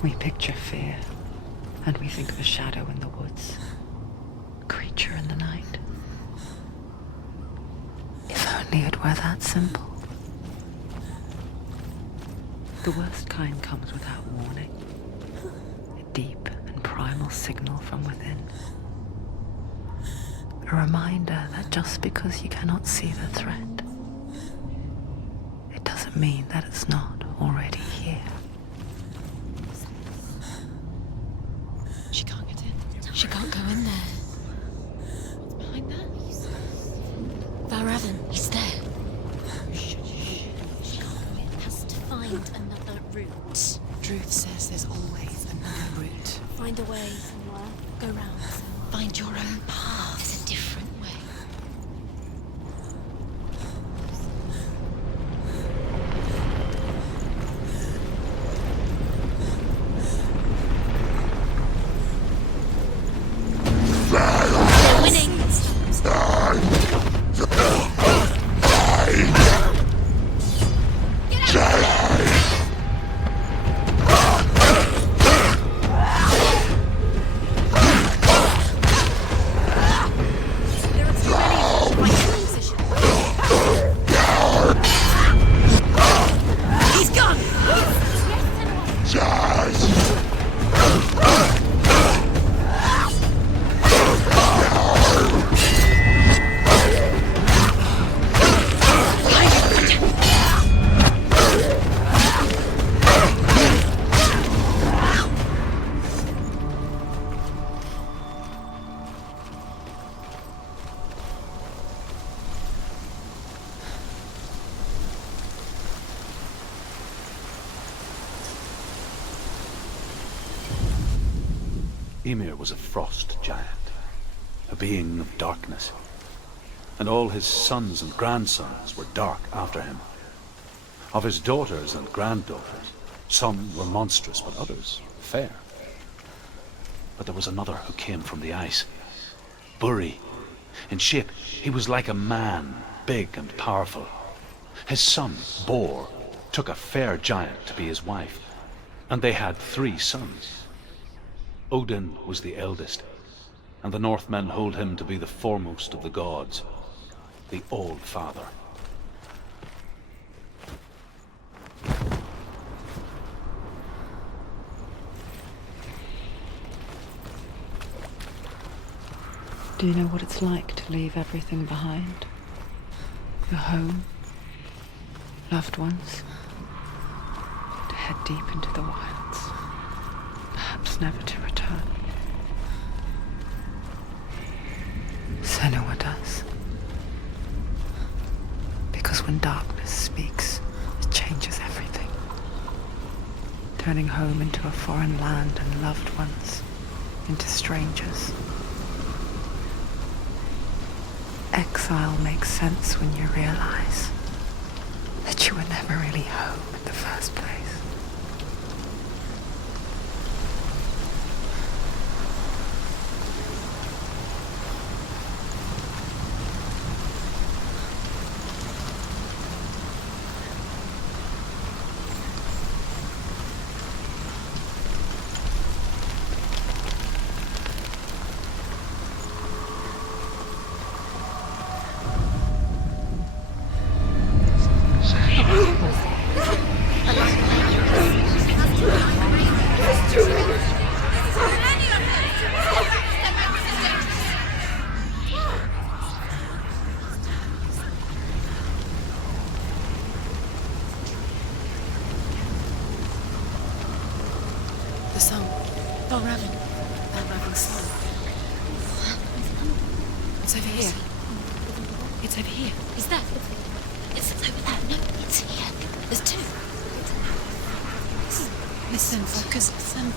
We picture fear, and we think of a shadow in the woods, a creature in the night. If only it were that simple. The worst kind comes without warning. A deep and primal signal from within. A reminder that just because you cannot see the threat, it doesn't mean that it's not already here. She can't get in. She can't go in there. What's behind that? Valravn, he's there. She can't go in. Has to find another route. Druth says there's always another route. Find a way somewhere. Go round. Find your own path. There's a different way. Ymir was a frost giant, a being of darkness, and all his sons and grandsons were dark after him. Of his daughters and granddaughters, some were monstrous, but others fair. But there was another who came from the ice, Buri. In shape, he was like a man, big and powerful. His son, Bor, took a fair giant to be his wife, and they had 3 sons. Odin was the eldest, and the Northmen hold him to be the foremost of the gods, the All-Father. Do you know what it's like to leave everything behind? Your home, loved ones, to head deep into the wilds, perhaps never to return. Senua does. Because when darkness speaks, it changes everything. Turning home into a foreign land and loved ones into strangers. Exile makes sense when you realize that you were never really home in the first place. The song. Valravn's song. It's over here. It's over here. Is that? It's over there. No, it's here. There's 2. Listen, focus. Listen.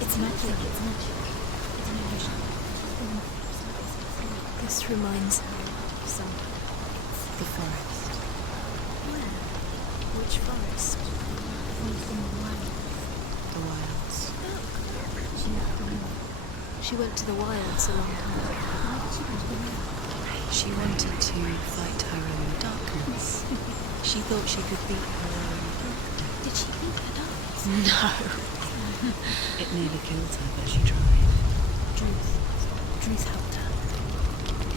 It's magic. It's magic. It's an illusion. This reminds her of something. The forest. Where? Which forest? From the wild. The wilds. She went to the wilds a long time ago. She wanted to fight her own darkness. She thought she could beat her own. Did she beat her darkness? No. It nearly killed her, but she tried. Druth helped her.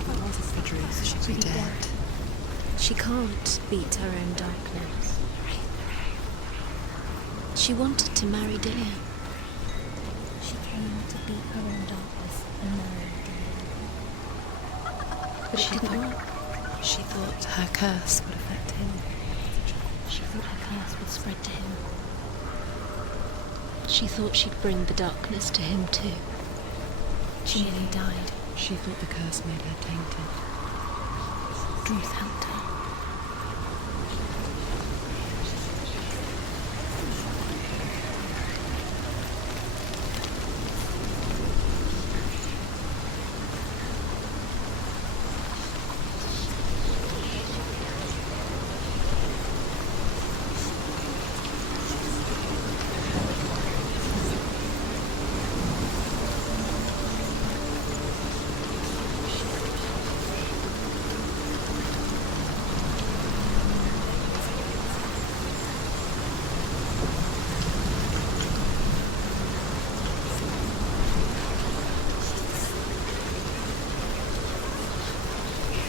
If it wasn't for Druth, she'd be dead. She can't beat her own darkness. She wanted to marry Dillian. She came to beat her own darkness and marry Dillian. But it didn't work. She thought her curse would affect him. She thought her curse would spread to him. She thought she'd bring the darkness to him too. She nearly died. She thought the curse made her tainted. Druth helped her.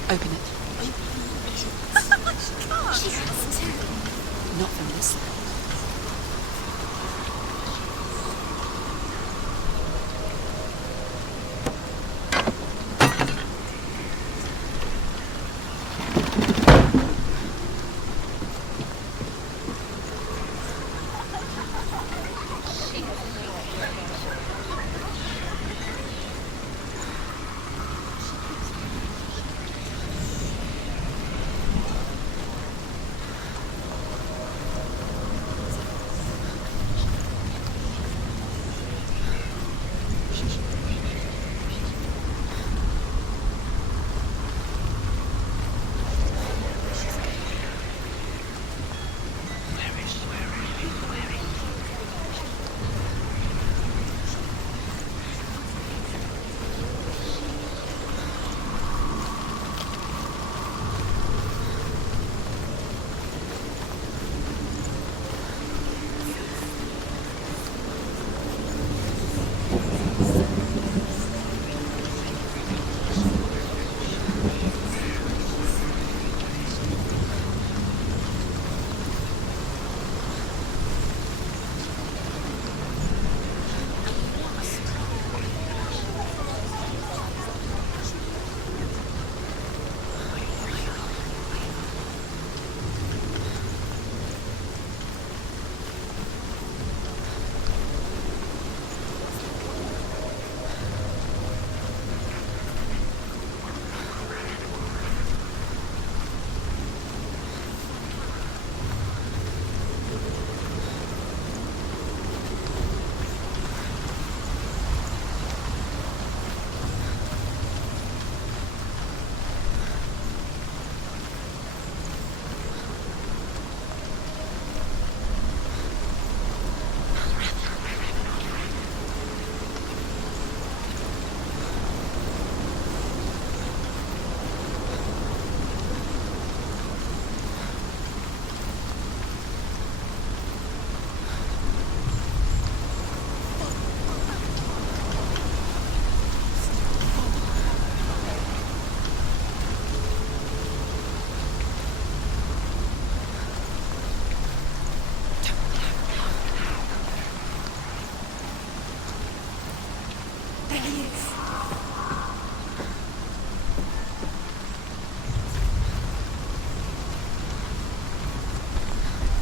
Open it. She has to. Not from this side.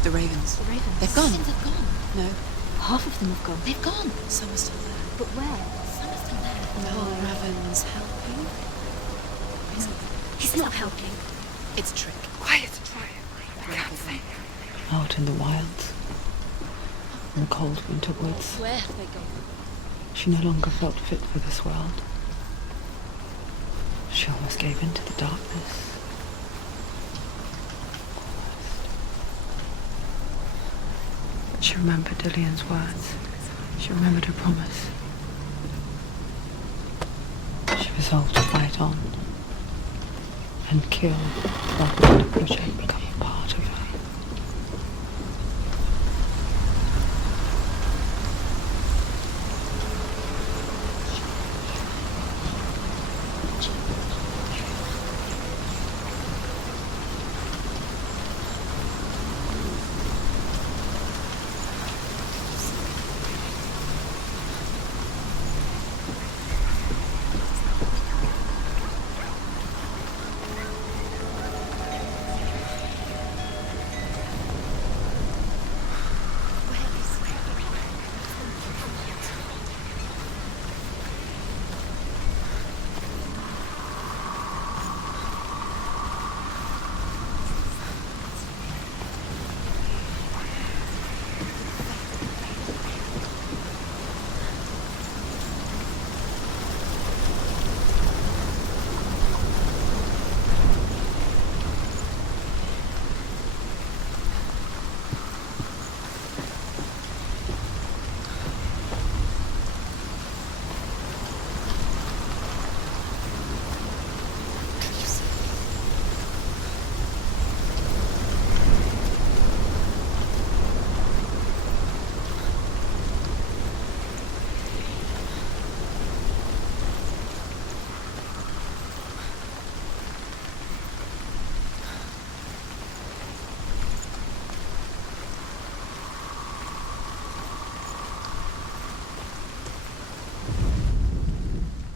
The ravens. The ravens. They've gone. They've gone. No. Half of them have gone. They've gone. Some are still there. But where? Some are still there. Will Raven's helping? He's not helping. It's a trick. Quiet. Raven. Out in the wilds, in the cold winter woods, Where have they gone? she no longer felt fit for this world. She almost gave in to the darkness. But she remembered Dillian's words. She remembered her promise. She resolved to fight on and kill rather than let Project become a part of her.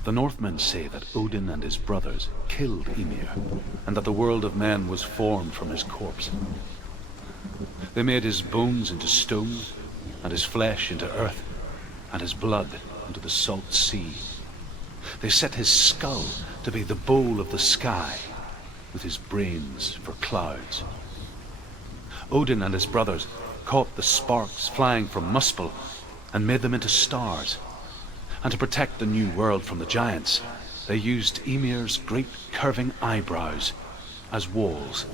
The Northmen say that Odin and his brothers killed Ymir, and that the world of men was formed from his corpse. They made his bones into stone, and his flesh into earth, and his blood into the salt sea. They set his skull to be the bowl of the sky, with his brains for clouds. Odin and his brothers caught the sparks flying from Muspel and made them into stars. And to protect the new world from the giants, they used Ymir's great curving eyebrows as walls.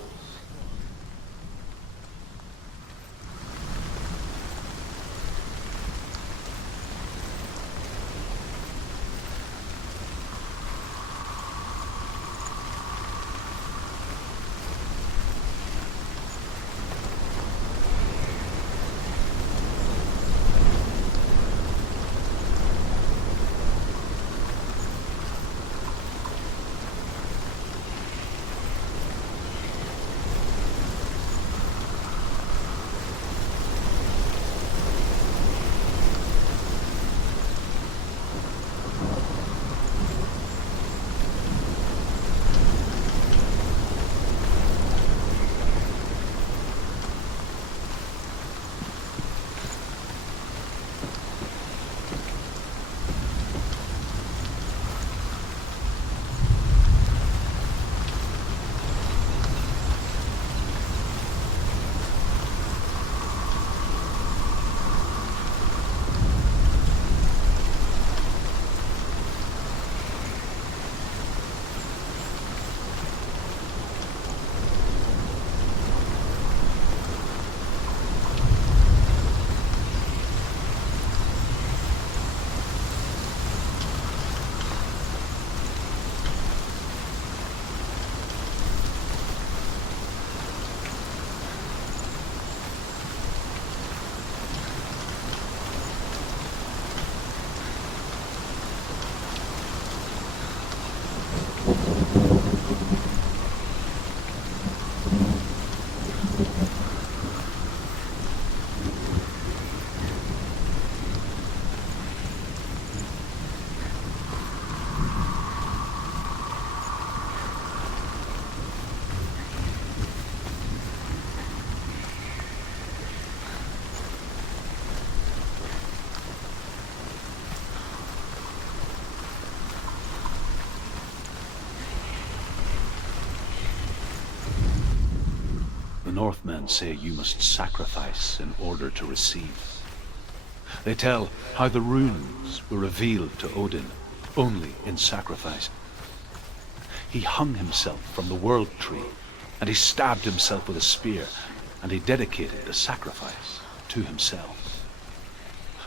Northmen say you must sacrifice in order to receive. They tell how the runes were revealed to Odin only in sacrifice. He hung himself from the world tree, and he stabbed himself with a spear, and he dedicated the sacrifice to himself.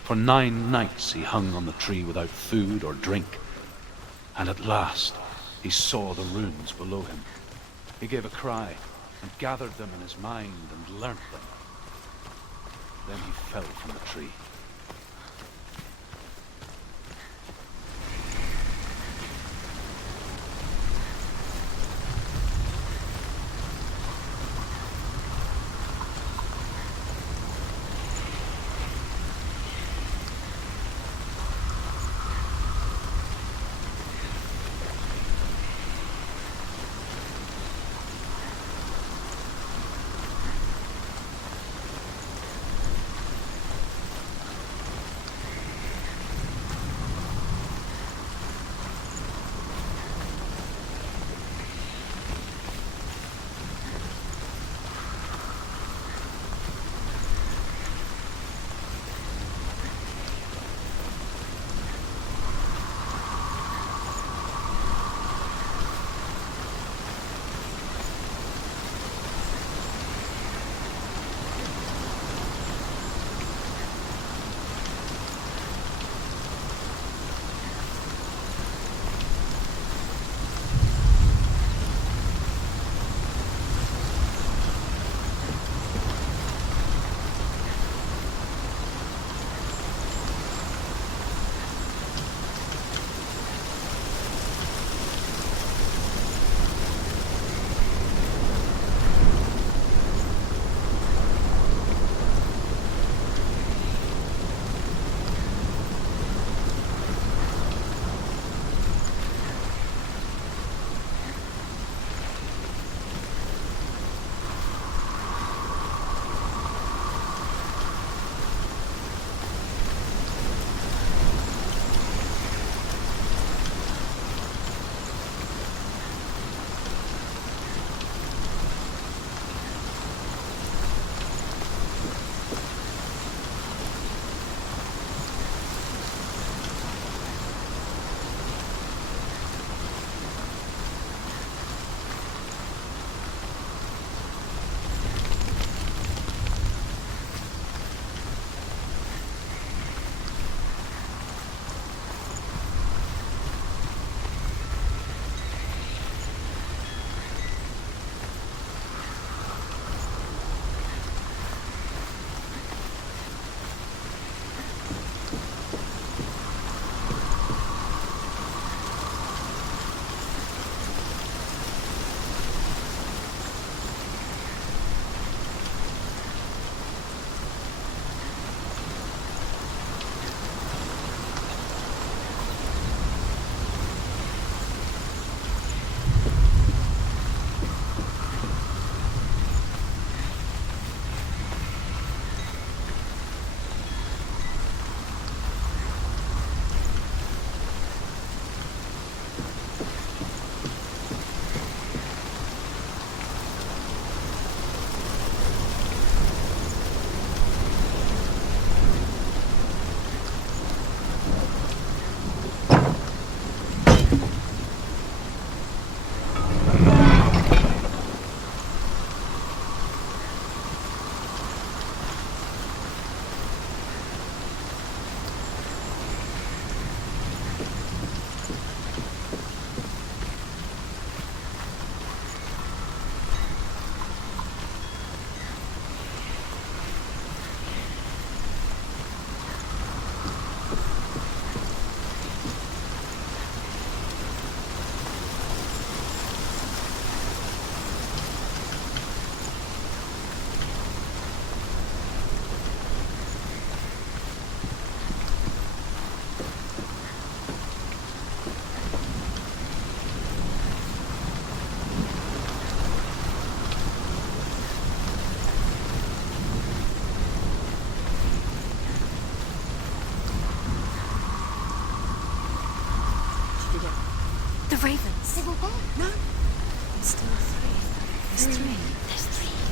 For 9 nights he hung on the tree without food or drink, and at last he saw the runes below him. He gave a cry, and gathered them in his mind and learnt them. Then he fell from the tree.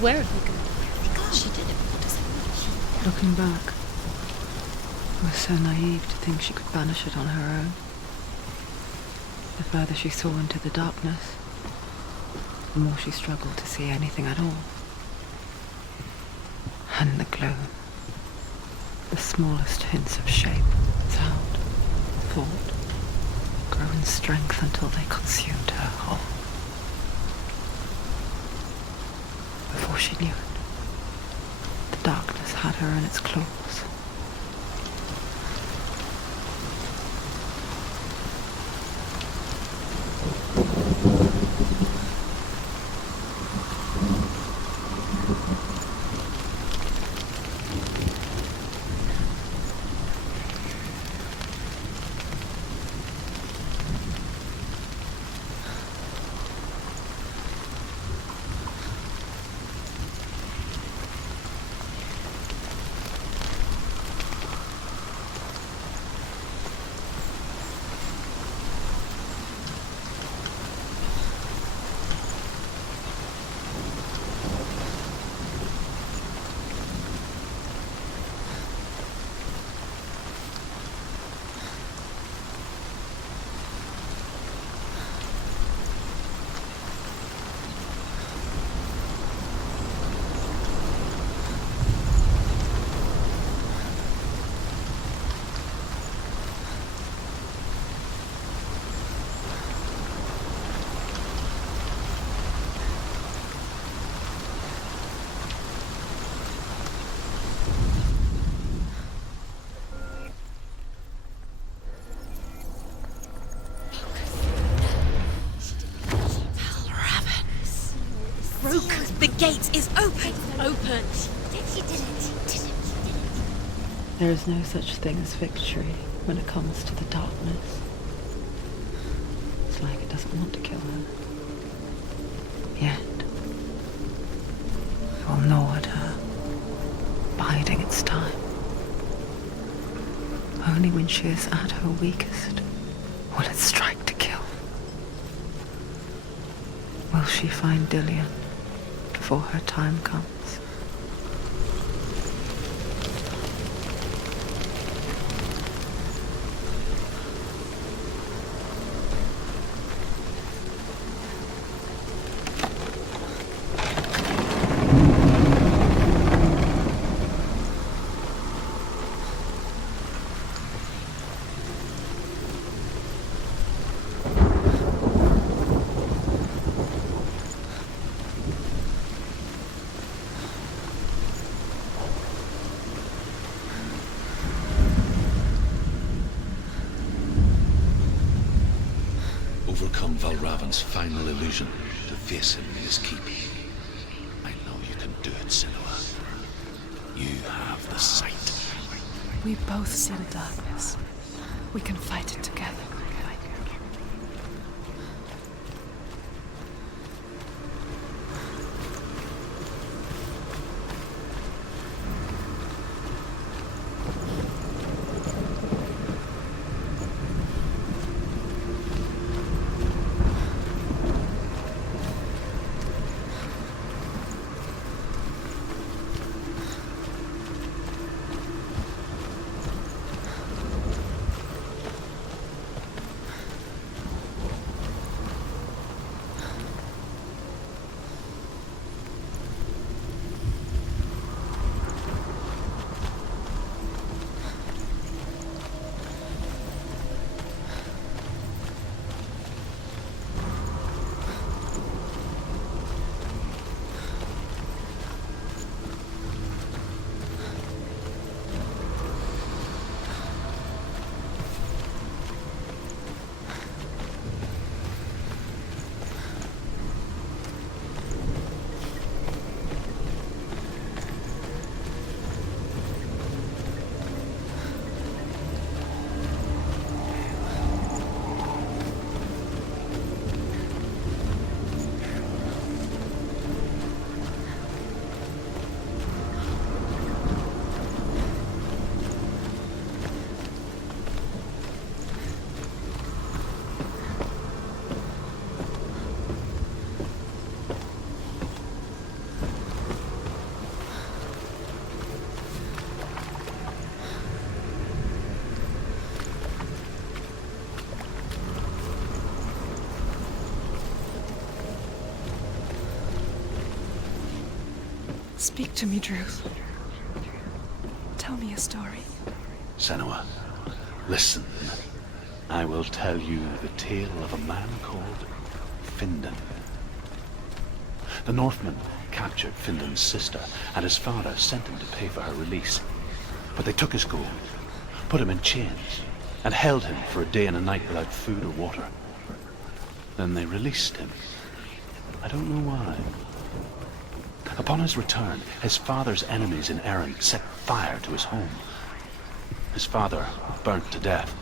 Where have they gone? She did it. What does it mean? Looking back, I was so naive to think she could banish it on her own. The further she saw into the darkness, the more she struggled to see anything at all. And the gloom, the smallest hints of shape, sound, thought, grow in strength until they consumed her whole. Before she knew it, the darkness had her in its claws. The gate is open! Open! She did it! There is no such thing as victory when it comes to the darkness. It's like it doesn't want to kill her. Yet, it will gnaw at her, biding its time. Only when she is at her weakest will it strike to kill. Will she find Dillion before her time comes? Overcome Valravan's final illusion to face him in his keep. I know you can do it, Senua. You have the sight. We both see the darkness. We can fight it together. Speak to me, Druth. Tell me a story. Senua, listen. I will tell you the tale of a man called Findan. The Northmen captured Findan's sister, and his father sent him to pay for her release. But they took his gold, put him in chains, and held him for a day and a night without food or water. Then they released him. I don't know why. Upon his return, his father's enemies in Erin set fire to his home. His father burnt to death,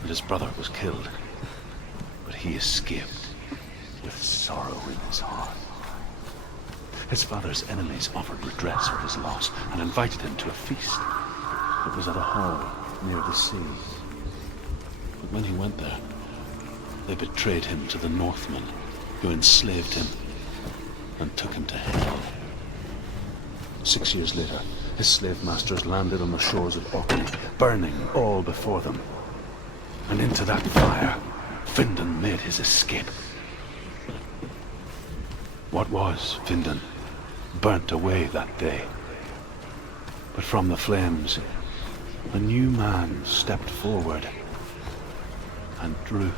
and his brother was killed. But he escaped with sorrow in his heart. His father's enemies offered redress for his loss and invited him to a feast. It was at a hall near the sea. But when he went there, they betrayed him to the Northmen, who enslaved him and took him to hell. 6 years later, his slave masters landed on the shores of Orkney, burning all before them. And into that fire, Findan made his escape. What was Findan burnt away that day. But from the flames, a new man stepped forward, and Druth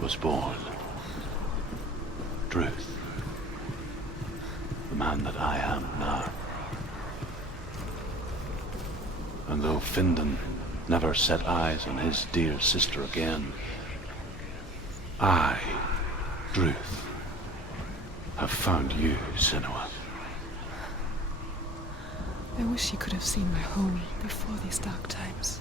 was born. Druth, the man that I am now. And though Findan never set eyes on his dear sister again, I, Druth, have found you, Senua. I wish you could have seen my home before these dark times.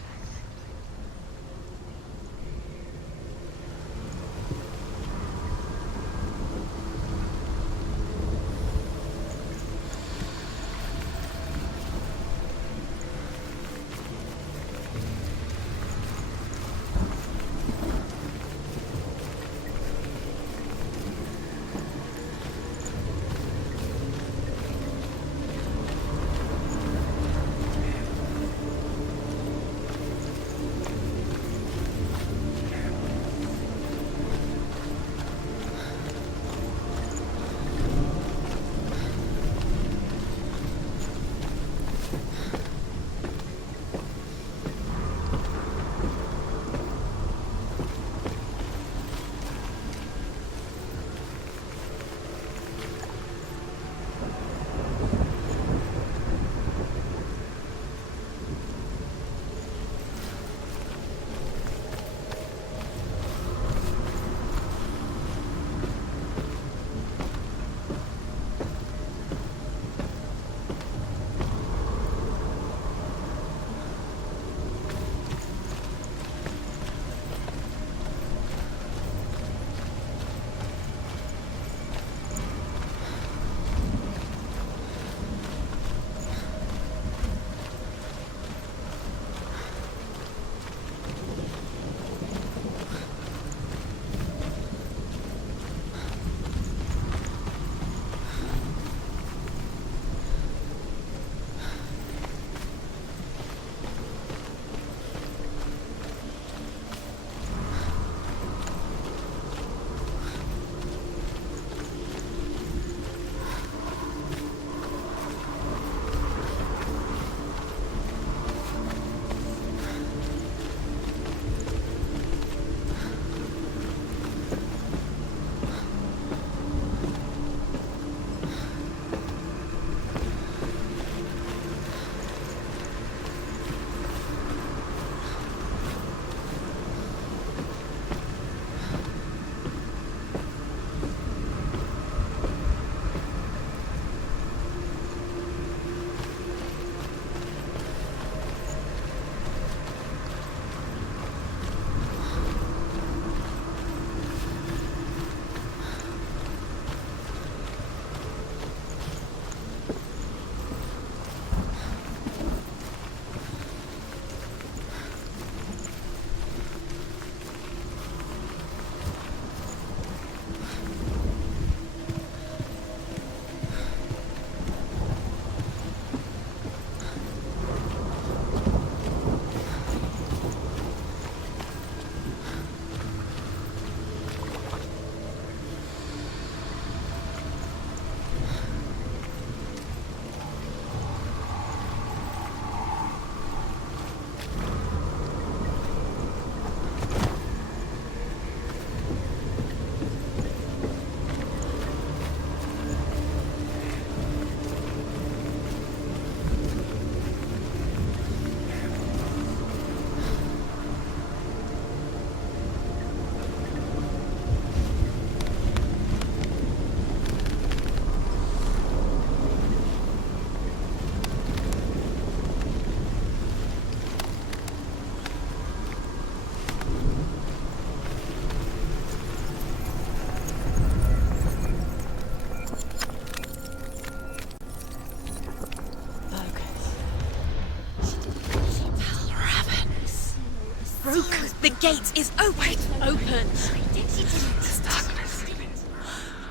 gate is open. Open. This darkness.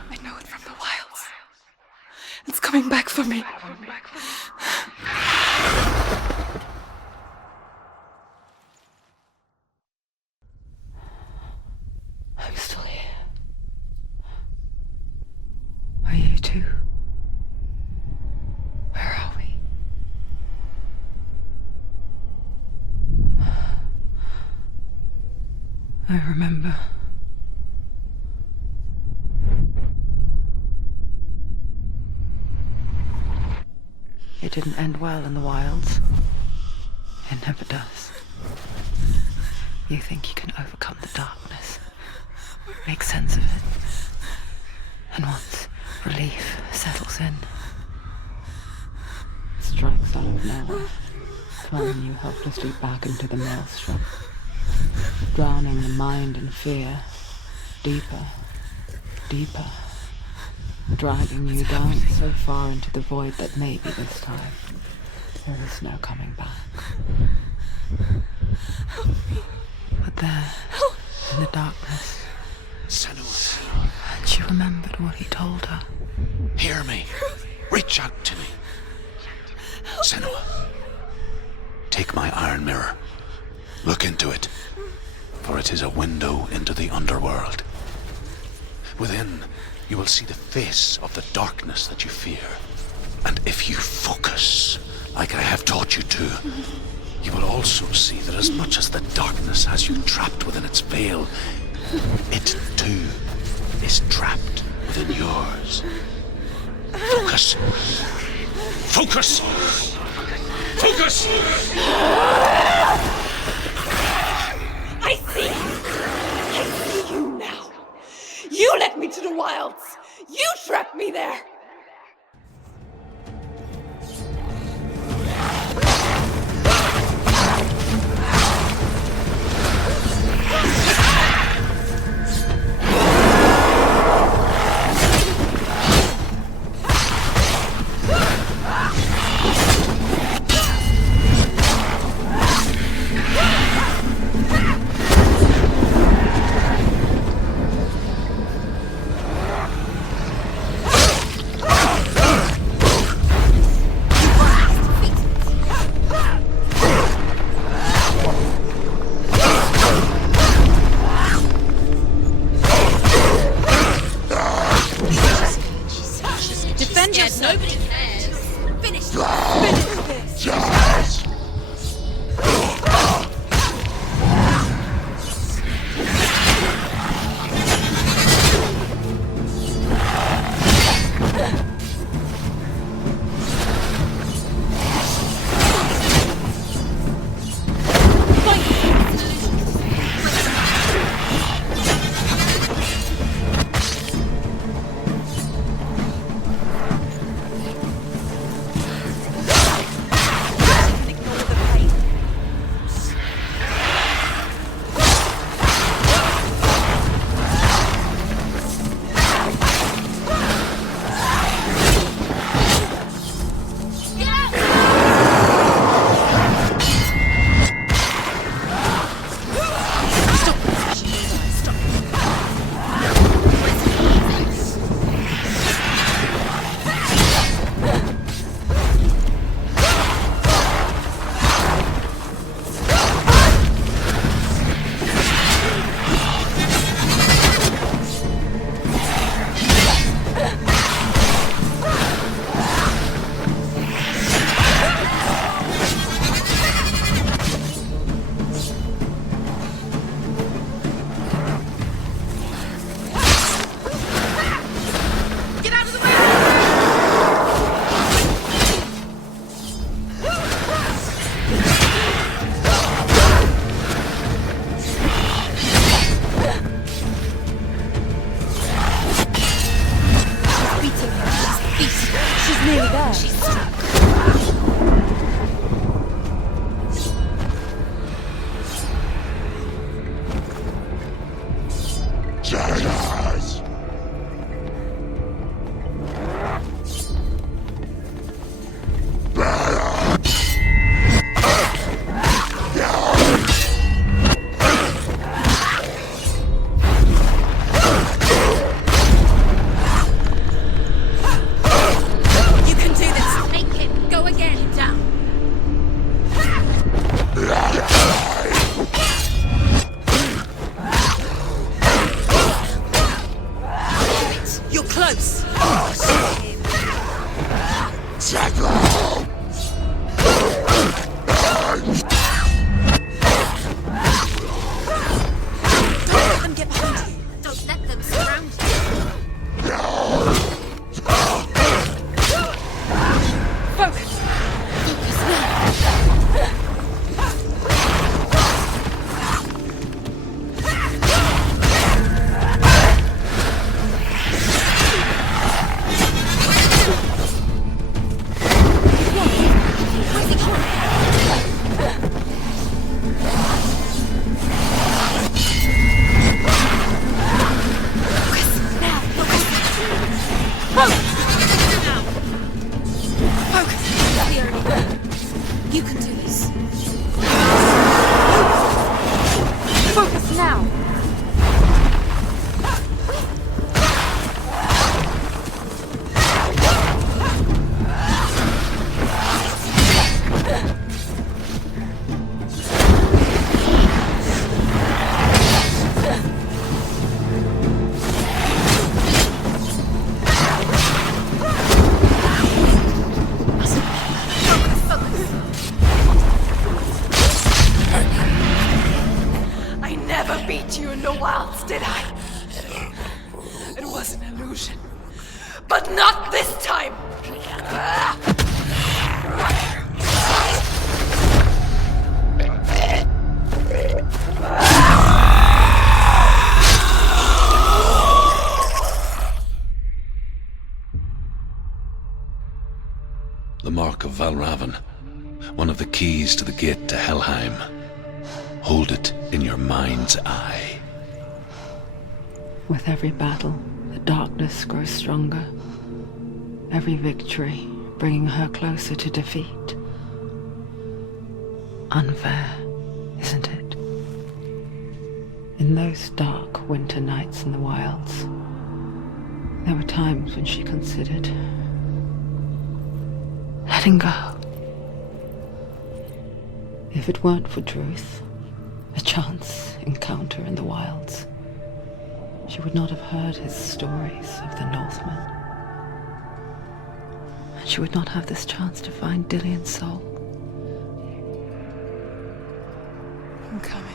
I know it from the wilds. It's coming back for me. I'm still here. Are you too? Where are we? I remember. It didn't end well in the wilds. It never does. You think you can overcome the darkness, make sense of it, and once relief settles in, it strikes out of nowhere, throwing you helplessly back into the maelstrom, drowning the mind in fear, deeper, deeper, dragging you down so far into the void that maybe this time there is no coming back. But there, in the darkness, Senua, and she remembered what he told her. hear me. Reach out to me. Senua, take my iron mirror. Look into it, for it is a window into the underworld. Within, you will see the face of the darkness that you fear. And if you focus, like I have taught you to, you will also see that as much as the darkness has you trapped within its veil, it too is trapped within yours. Focus. Focus! Focus! I see you now. You led me to the wilds. You trapped me there. Come get behind you. Don't let them surround you. Focus! Focus now. Where's he going? Focus now. Focus. Clear. You can do this. Focus now! I never beat you in the wilds, did I? It was an illusion. But not this time! The Mark of Valravan, one of the keys to the gate to Helheim. Hold it in your mind's eye. With every battle, the darkness grows stronger. Every victory bringing her closer to defeat. Unfair, isn't it? In those dark winter nights in the wilds, there were times when she considered letting go. If it weren't for Druth, a chance encounter in the wilds, she would not have heard his stories of the Northmen. And she would not have this chance to find Dillion's soul. I'm coming.